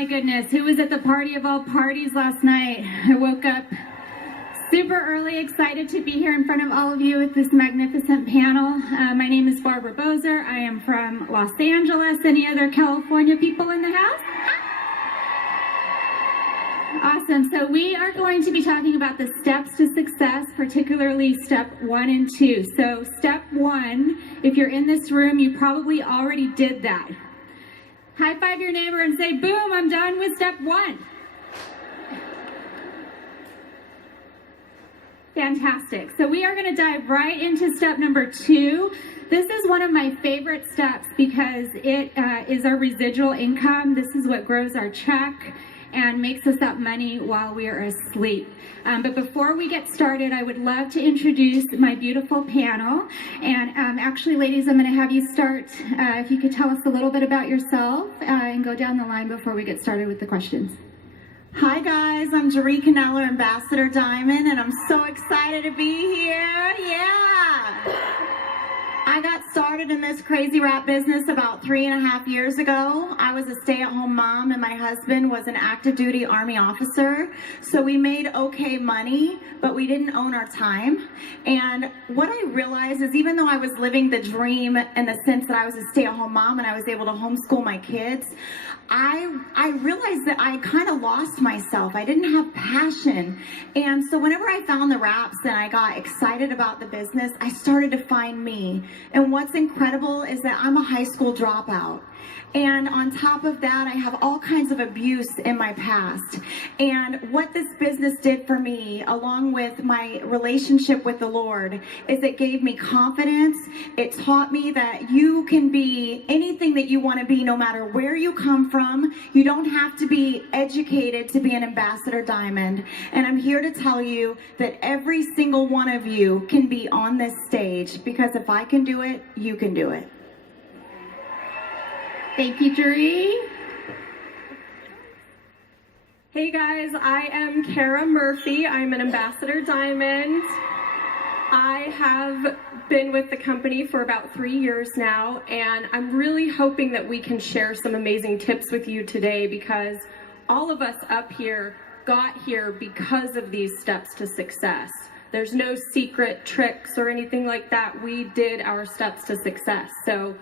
my goodness, who was at the party of all parties last night? I woke up super early, excited to be here in front of all of you with this magnificent panel. My name is Barbara Bozer. I am from Los Angeles. Any other California people in the house? Awesome. So we are going to be talking about the steps to success, particularly step 1 and 2. So step 1, if you're in this room, you probably already did that. High five your neighbor and say, boom, I'm done with step 1. Fantastic. So we are going to dive right into step number 2. This is one of my favorite steps because it is our residual income. This is what grows our check and makes us that money while we are asleep. But before we get started, I would love to introduce my beautiful panel. And actually, ladies, I'm going to have you start, if you could tell us a little bit about yourself and go down the line before we get started with the questions. Hi guys, I'm Jeree Caneller, Ambassador Diamond, and I'm so excited to be here. Yeah! I got started in this crazy rap business about 3.5 years ago. I was a stay-at-home mom and my husband was an active duty Army officer. So we made okay money, but we didn't own our time. And what I realized is even though I was living the dream in the sense that I was a stay-at-home mom and I was able to homeschool my kids, I realized that I kind of lost myself. I didn't have passion. And so whenever I found the raps and I got excited about the business, I started to find me. And what's incredible is that I'm a high school dropout. And on top of that, I have all kinds of abuse in my past. And what this business did for me, along with my relationship with the Lord, is it gave me confidence. It taught me that you can be anything that you want to be, no matter where you come from. You don't have to be educated to be an Ambassador Diamond. And I'm here to tell you that every single one of you can be on this stage, because if I can do it, you can do it. Thank you, Jeree. Hey guys, I am Kara Murphy. I'm an Ambassador Diamond. I have been with the company for about 3 years now, and I'm really hoping that we can share some amazing tips with you today, because all of us up here got here because of these steps to success. There's no secret tricks or anything like that. We did our steps to success. So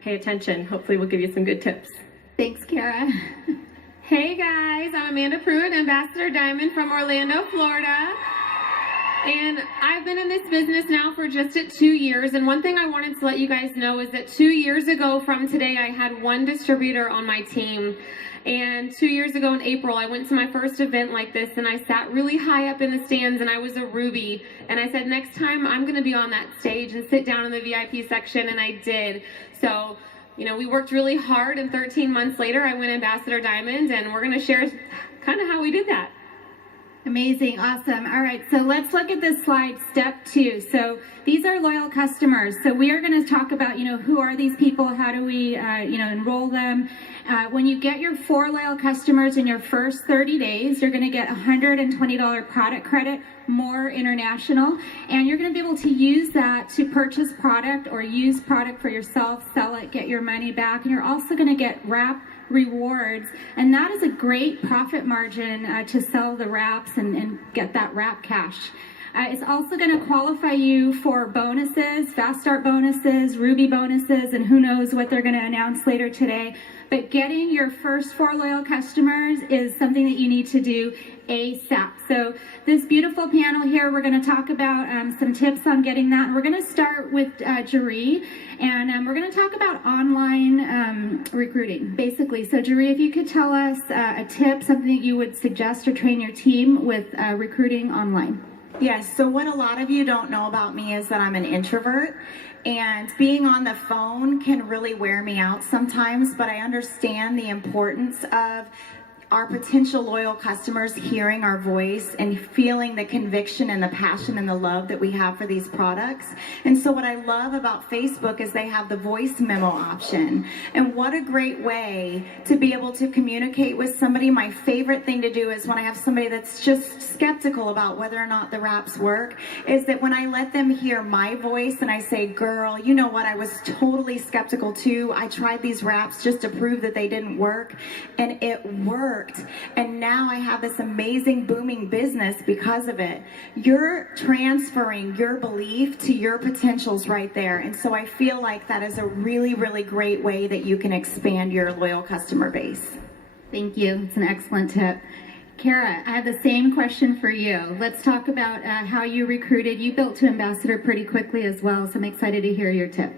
pay attention. Hopefully we'll give you some good tips. Thanks, Kara. Hey guys, I'm Amanda Pruitt, Ambassador Diamond from Orlando, Florida. And I've been in this business now for just at 2 years. And one thing I wanted to let you guys know is that 2 years ago from today, I had one distributor on my team. And 2 years ago in April, I went to my first event like this, and I sat really high up in the stands, and I was a Ruby. And I said, next time I'm going to be on that stage and sit down in the VIP section, and I did. So, you know, we worked really hard, and 13 months later, I went Ambassador Diamond, and we're going to share kind of how we did that. Amazing, awesome. All right, so let's look at this slide, step 2. So these are loyal customers. So we are going to talk about, who are these people? How do we, enroll them? When you get your 4 loyal customers in your first 30 days, you're going to get $120 product credit, more international, and you're going to be able to use that to purchase product or use product for yourself, sell it, get your money back, and you're also going to get wrap rewards, and that is a great profit margin to sell the wraps and get that wrap cash. It's also going to qualify you for bonuses, Fast Start bonuses, Ruby bonuses, and who knows what they're going to announce later today. But getting your first 4 loyal customers is something that you need to do ASAP. So this beautiful panel here, we're going to talk about some tips on getting that. And we're going to start with Jeree, and we're going to talk about online recruiting, basically. So Jeree, if you could tell us a tip, something that you would suggest or train your team with recruiting online. Yes, so what a lot of you don't know about me is that I'm an introvert, and being on the phone can really wear me out sometimes, but I understand the importance of our potential loyal customers hearing our voice and feeling the conviction and the passion and the love that we have for these products. And so what I love about Facebook is they have the voice memo option. And what a great way to be able to communicate with somebody. My favorite thing to do is when I have somebody that's just skeptical about whether or not the wraps work, is that when I let them hear my voice and I say, girl, you know what, I was totally skeptical too. I tried these wraps just to prove that they didn't work, and it worked. And now I have this amazing booming business because of it. You're transferring your belief to your potentials right there. And so I feel like that is a really, really great way that you can expand your loyal customer base. Thank you. It's an excellent tip. Kara, I have the same question for you. Let's talk about how you recruited. You built to ambassador pretty quickly as well, so I'm excited to hear your tip.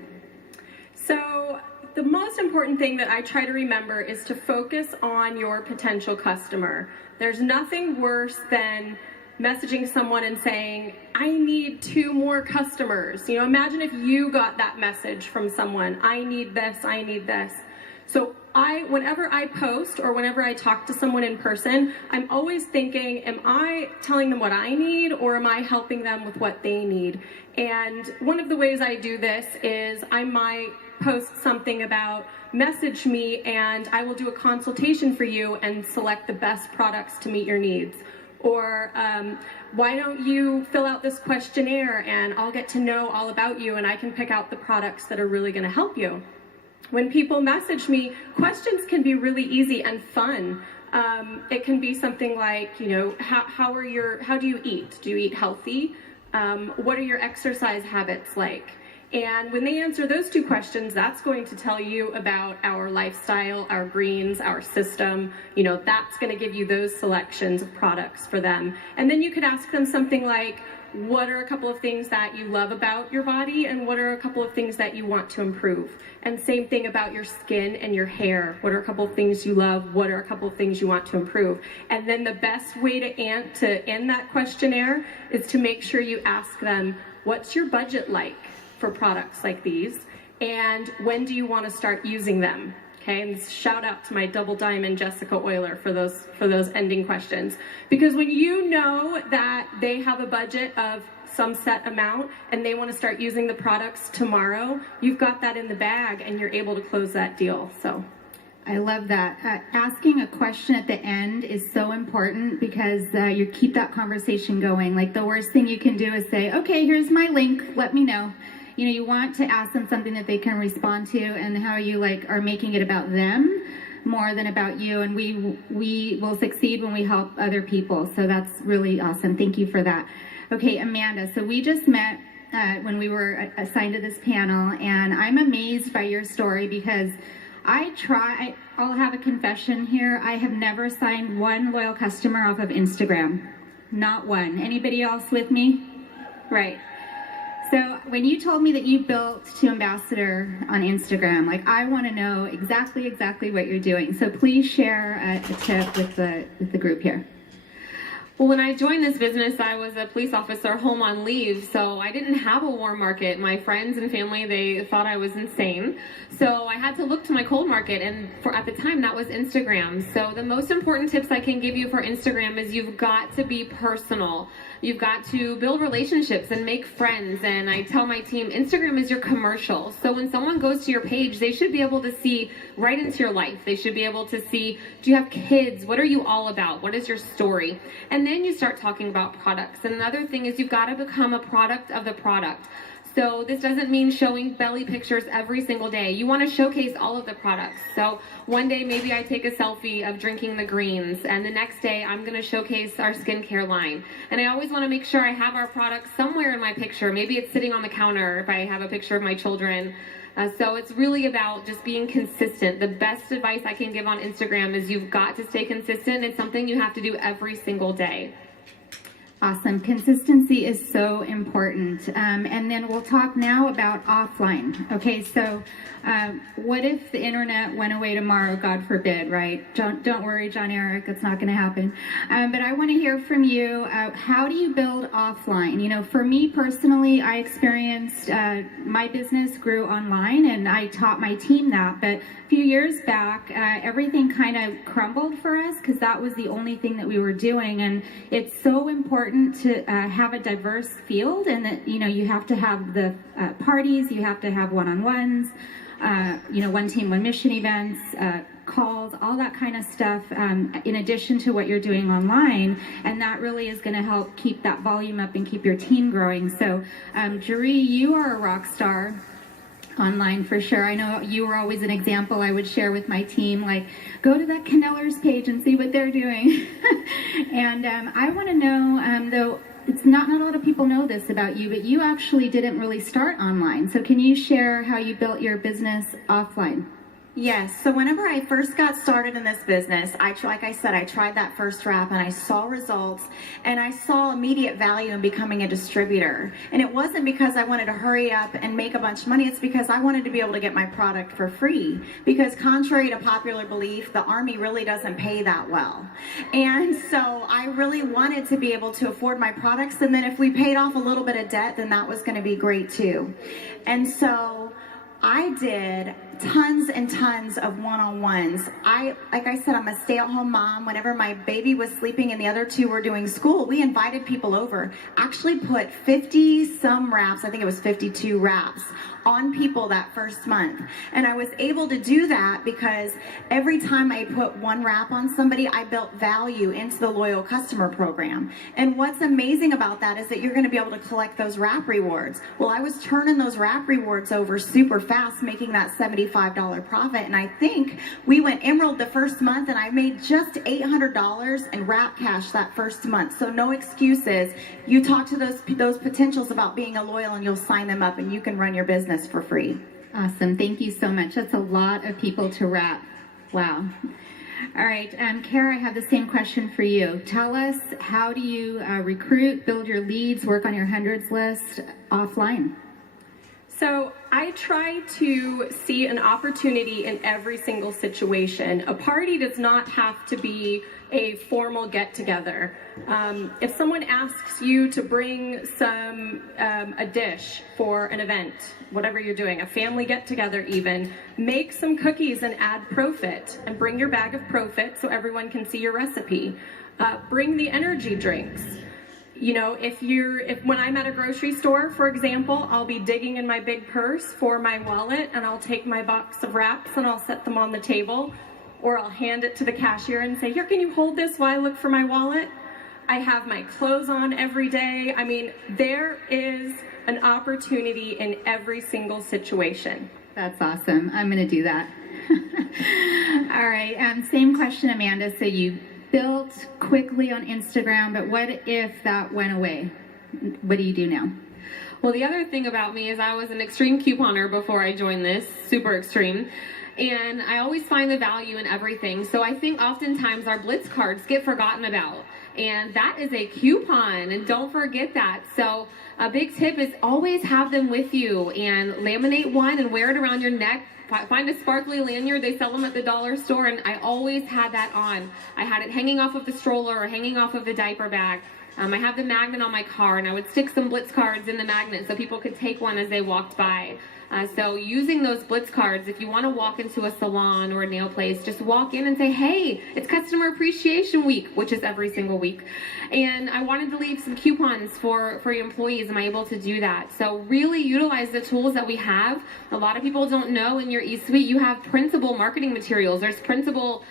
So the most important thing that I try to remember is to focus on your potential customer. There's nothing worse than messaging someone and saying, I need 2 more customers. You know, imagine if you got that message from someone, I need this, I need this. So whenever I post or whenever I talk to someone in person, I'm always thinking, am I telling them what I need or am I helping them with what they need? And one of the ways I do this is I might post something about message me and I will do a consultation for you and select the best products to meet your needs. Or why don't you fill out this questionnaire and I'll get to know all about you and I can pick out the products that are really going to help you. When people message me, questions can be really easy and fun. It can be something like, you know, how do you eat? Do you eat healthy? What are your exercise habits like? And when they answer those 2 questions, that's going to tell you about our lifestyle, our greens, our system. You know, that's going to give you those selections of products for them. And then you could ask them something like, what are a couple of things that you love about your body and what are a couple of things that you want to improve? And same thing about your skin and your hair. What are a couple of things you love? What are a couple of things you want to improve? And then the best way to end that questionnaire is to make sure you ask them, what's your budget like for products like these? And when do you want to start using them? Okay, and shout out to my double diamond Jessica Euler for those ending questions. Because when you know that they have a budget of some set amount and they want to start using the products tomorrow, you've got that in the bag and you're able to close that deal. So I love that. Asking a question at the end is so important because you keep that conversation going. Like the worst thing you can do is say, okay, here's my link, let me know. You know, you want to ask them something that they can respond to and how you are making it about them more than about you. And we will succeed when we help other people. So that's really awesome. Thank you for that. Okay, Amanda, so we just met when we were assigned to this panel, and I'm amazed by your story because I'll have a confession here. I have never signed one loyal customer off of Instagram. Not one. Anybody else with me? Right. So when you told me that you built to ambassador on Instagram, I want to know exactly what you're doing. So please share a tip with the group here. Well, when I joined this business, I was a police officer home on leave, so I didn't have a warm market. My friends and family, they thought I was insane. So I had to look to my cold market, and at the time, that was Instagram. So the most important tips I can give you for Instagram is you've got to be personal. You've got to build relationships and make friends. And I tell my team, Instagram is your commercial. So when someone goes to your page, they should be able to see right into your life. They should be able to see, do you have kids? What are you all about? What is your story? And then you start talking about products. And another thing is you've got to become a product of the product. So this doesn't mean showing belly pictures every single day. You want to showcase all of the products. So one day maybe I take a selfie of drinking the greens, and the next day I'm going to showcase our skincare line. And I always want to make sure I have our products somewhere in my picture. Maybe it's sitting on the counter if I have a picture of my children. So it's really about just being consistent. The best advice I can give on Instagram is you've got to stay consistent. It's something you have to do every single day. Awesome. Consistency is so important. And then we'll talk now about offline. Okay, so what if the internet went away tomorrow, God forbid, right? Don't worry, John Eric, it's not going to happen. But I want to hear from you. How do you build offline? You know, for me personally, I experienced my business grew online and I taught my team that. But a few years back, everything kind of crumbled for us because that was the only thing that we were doing. And it's so important to have a diverse field, and that, you know, you have to have the parties, you have to have one-on-ones, you know, one team, one mission events, calls, all that kind of stuff, in addition to what you're doing online. And that really is going to help keep that volume up and keep your team growing. So, Jeree, you are a rock star online for sure. I know you were always an example I would share with my team, like, go to that Canellers page and see what they're doing. And I want to know, though, it's not a lot of people know this about you, but you actually didn't really start online. So can you share how you built your business offline? Yes. So whenever I first got started in this business, like I said, I tried that first wrap and I saw results and I saw immediate value in becoming a distributor. And it wasn't because I wanted to hurry up and make a bunch of money. It's because I wanted to be able to get my product for free. Because contrary to popular belief, the Army really doesn't pay that well. And so I really wanted to be able to afford my products. And then if we paid off a little bit of debt, then that was going to be great too. And so I did tons and tons of one-on-ones. Like I said, I'm a stay-at-home mom. Whenever my baby was sleeping and the other two were doing school, we invited people over. Actually put 50-some wraps, I think it was 52 wraps, on people that first month. And I was able to do that because every time I put one wrap on somebody, I built value into the loyal customer program. And what's amazing about that is that you're going to be able to collect those wrap rewards. Well, I was turning those wrap rewards over super fast, making that $75 profit. And I think we went Emerald the first month and I made just $800 in wrap cash that first month. So no excuses. You talk to those potentials about being a loyal and you'll sign them up and you can run your business for free. Awesome. Thank you so much. That's a lot of people to wrap. Wow. All right. Kara, I have the same question for you. Tell us, how do you recruit, build your leads, work on your hundreds list offline? So I try to see an opportunity in every single situation. A party does not have to be a formal get-together. If someone asks you to bring a dish for an event, whatever you're doing, a family get-together even, make some cookies and add Profit, and bring your bag of Profit so everyone can see your recipe. Bring the energy drinks. You know, if when I'm at a grocery store, for example, I'll be digging in my big purse for my wallet and I'll take my box of wraps and I'll set them on the table, or I'll hand it to the cashier and say, here, can you hold this while I look for my wallet? I have my clothes on every day. I mean, there is an opportunity in every single situation. That's awesome. I'm going to do that. All right. Same question, Amanda. So you built quickly on Instagram, but what if that went away? What do you do now? Well, the other thing about me is I was an extreme couponer before I joined this, super extreme. And I always find the value in everything. So I think oftentimes our Blitz cards get forgotten about. And that is a coupon, and don't forget that. So a big tip is always have them with you and laminate one and wear it around your neck. Find a sparkly lanyard. They sell them at the dollar store, and I always had that on. I had it hanging off of the stroller or hanging off of the diaper bag. I have the magnet on my car, and I would stick some Blitz cards in the magnet so people could take one as they walked by. So using those Blitz cards, if you want to walk into a salon or a nail place, just walk in and say, hey, it's Customer Appreciation Week, which is every single week. And I wanted to leave some coupons for your employees. Am I able to do that? So really utilize the tools that we have. A lot of people don't know in your eSuite, you have printable marketing materials. There's printable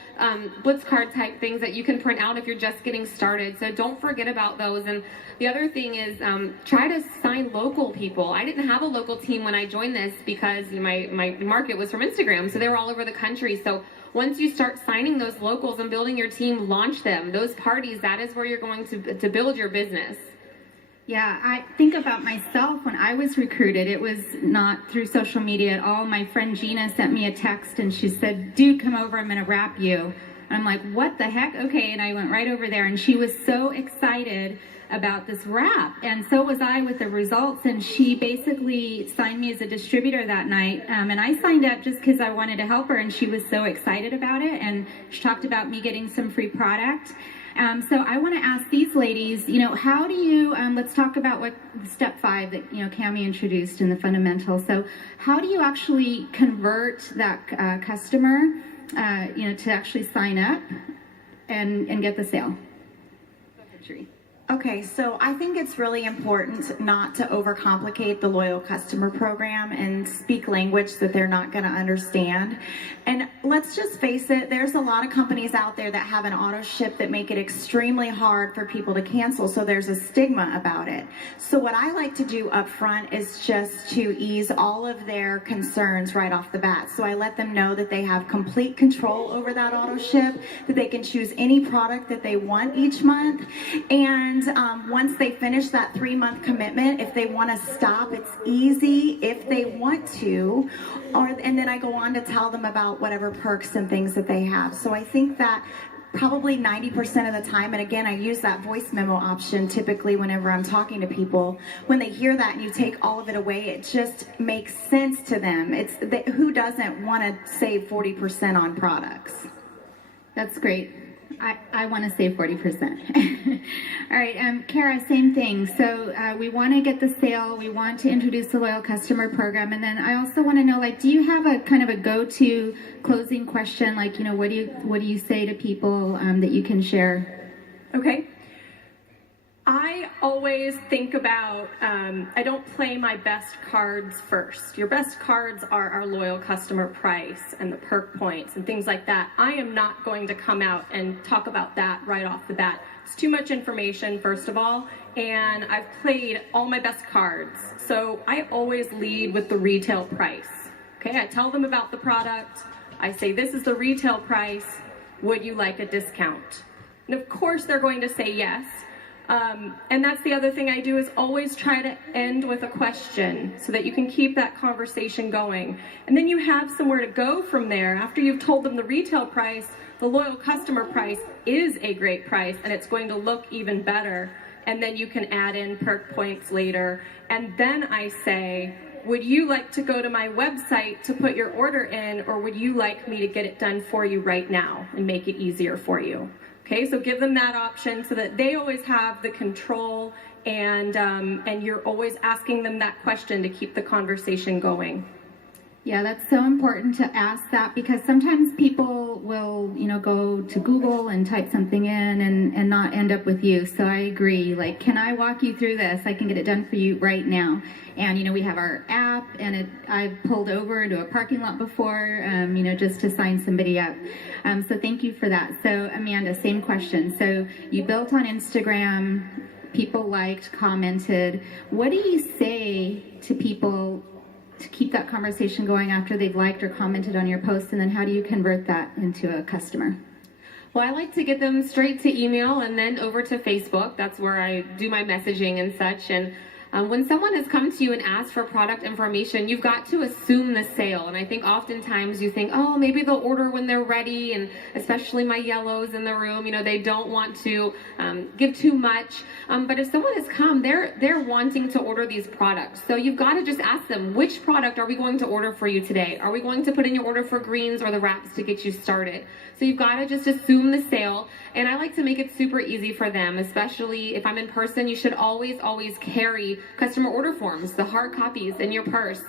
Blitz card type things that you can print out if you're just getting started. So don't forget about those. And the other thing is try to sign local people. I didn't have a local team when I joined this because my market was from Instagram. So they were all over the country. So once you start signing those locals and building your team, launch them. Those parties, that is where you're going to build your business. Yeah, I think about myself when I was recruited. It was not through social media at all. My friend Gina sent me a text and she said, dude, come over, I'm going to wrap you. And I'm like, what the heck? Okay, and I went right over there and she was so excited about this wrap, and so was I with the results. And she basically signed me as a distributor that night, and I signed up just because I wanted to help her, and she was so excited about it, and she talked about me getting some free product. So I want to ask these ladies, how do you, let's talk about what step 5 that, Cami introduced in the fundamentals. So how do you actually convert that customer, to actually sign up and get the sale? Go ahead, Sheree. Okay, so I think it's really important not to overcomplicate the loyal customer program and speak language that they're not going to understand. And let's just face it, there's a lot of companies out there that have an auto ship that make it extremely hard for people to cancel, so there's a stigma about it. So what I like to do up front is just to ease all of their concerns right off the bat. So I let them know that they have complete control over that auto ship, that they can choose any product that they want each month, and once they finish that 3-month commitment, if they want to stop, it's easy if they want to, and then I go on to tell them about whatever perks and things that they have. So I think that probably 90% of the time, and again, I use that voice memo option typically whenever I'm talking to people, when they hear that and you take all of it away, it just makes sense to them. Who doesn't want to save 40% on products? That's great. I want to save 40%. All right, Kara, same thing. So we want to get the sale. We want to introduce the loyal customer program. And then I also want to know, do you have a kind of a go-to closing question? What do you say to people that you can share? Okay. I always think about, I don't play my best cards first. Your best cards are our loyal customer price and the perk points and things like that. I am not going to come out and talk about that right off the bat. It's too much information, first of all, and I've played all my best cards. So I always lead with the retail price. Okay, I tell them about the product. I say, this is the retail price. Would you like a discount? And of course, they're going to say yes. And that's the other thing I do, is always try to end with a question so that you can keep that conversation going. And then you have somewhere to go from there. After you've told them the retail price, the loyal customer price is a great price, and it's going to look even better. And then you can add in perk points later. And then I say, would you like to go to my website to put your order in, or would you like me to get it done for you right now and make it easier for you? Okay, so give them that option so that they always have the control, and you're always asking them that question to keep the conversation going. Yeah, that's so important to ask that, because sometimes people will, go to Google and type something in and not end up with you. So I agree. Can I walk you through this? I can get it done for you right now. And, we have our app, and I've pulled over into a parking lot before, just to sign somebody up. So thank you for that. So Amanda, same question. So you built on Instagram, people liked, commented. What do you say to people to keep that conversation going after they've liked or commented on your post, and then how do you convert that into a customer? Well, I like to get them straight to email and then over to Facebook. That's where I do my messaging and such. And when someone has come to you and asked for product information, you've got to assume the sale. And I think oftentimes you think, oh, maybe they'll order when they're ready, and especially my yellows in the room, they don't want to give too much. But if someone has come, they're wanting to order these products. So you've got to just ask them, which product are we going to order for you today? Are we going to put in your order for greens or the wraps to get you started? So you've got to just assume the sale. And I like to make it super easy for them, especially if I'm in person. You should always carry customer order forms, the hard copies, in your purse.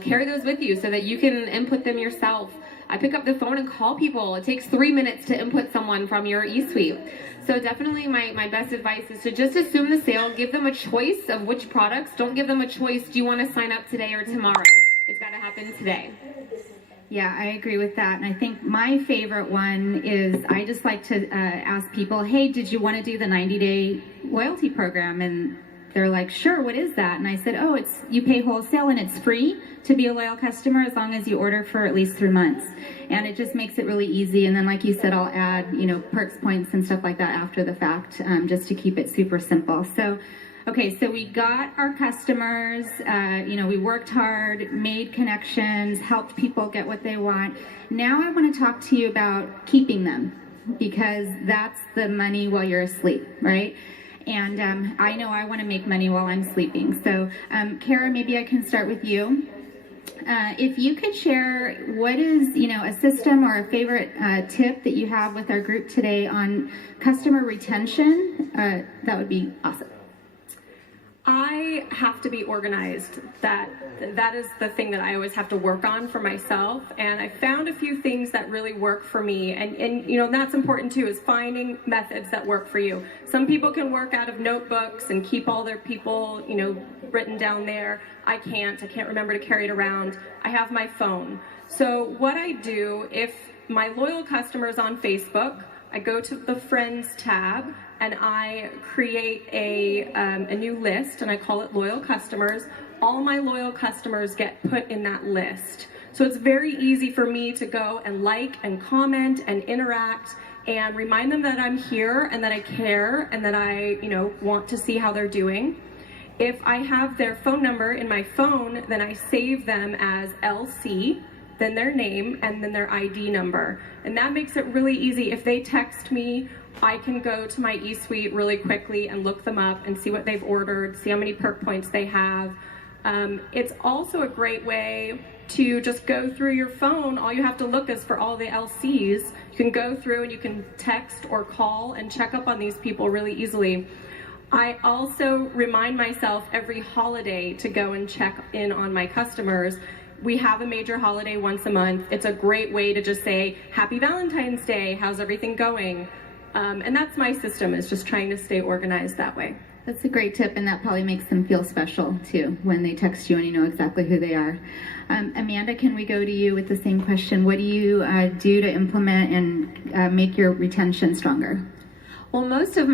Carry those with you so that you can input them yourself. I pick up the phone and call people. It takes 3 minutes to input someone from your eSuite. So definitely my best advice is to just assume the sale. Give them a choice of which products. Don't give them a choice, do you want to sign up today or tomorrow? It's got to happen today. Yeah, I agree with that. And I think my favorite one is, I just like to ask people, hey, did you want to do the 90-day loyalty program? And they're like, sure, what is that? And I said, oh, you pay wholesale and it's free to be a loyal customer as long as you order for at least 3 months. And it just makes it really easy. And then, like you said, I'll add, perks points and stuff like that after the fact, just to keep it super simple. So, okay, so we got our customers, we worked hard, made connections, helped people get what they want. Now I want to talk to you about keeping them, because that's the money while you're asleep, right? And I know I want to make money while I'm sleeping. So, Kara, maybe I can start with you. If you could share what is, a system or a favorite tip that you have with our group today on customer retention, that would be awesome. I have to be organized. That is the thing that I always have to work on for myself. And I found a few things that really work for me. And that's important too, is finding methods that work for you. Some people can work out of notebooks and keep all their people, written down there. I can't remember to carry it around. I have my phone. So what I do, if my loyal customers on Facebook, I go to the Friends tab and I create a new list, and I call it Loyal Customers. All my loyal customers get put in that list. So it's very easy for me to go and like and comment and interact and remind them that I'm here and that I care and that I, want to see how they're doing. If I have their phone number in my phone, then I save them as LC, then their name, and then their ID number. And that makes it really easy. If they text me, I can go to my eSuite really quickly and look them up and see what they've ordered, see how many perk points they have. It's also a great way to just go through your phone. All you have to look is for all the LCs. You can go through and you can text or call and check up on these people really easily. I also remind myself every holiday to go and check in on my customers. We have a major holiday once a month. It's a great way to just say, Happy Valentine's Day, how's everything going? And that's my system, is just trying to stay organized that way. That's a great tip, and that probably makes them feel special too when they text you and you know exactly who they are. Amanda, can we go to you with the same question? What do you do to implement and make your retention stronger? Well, most of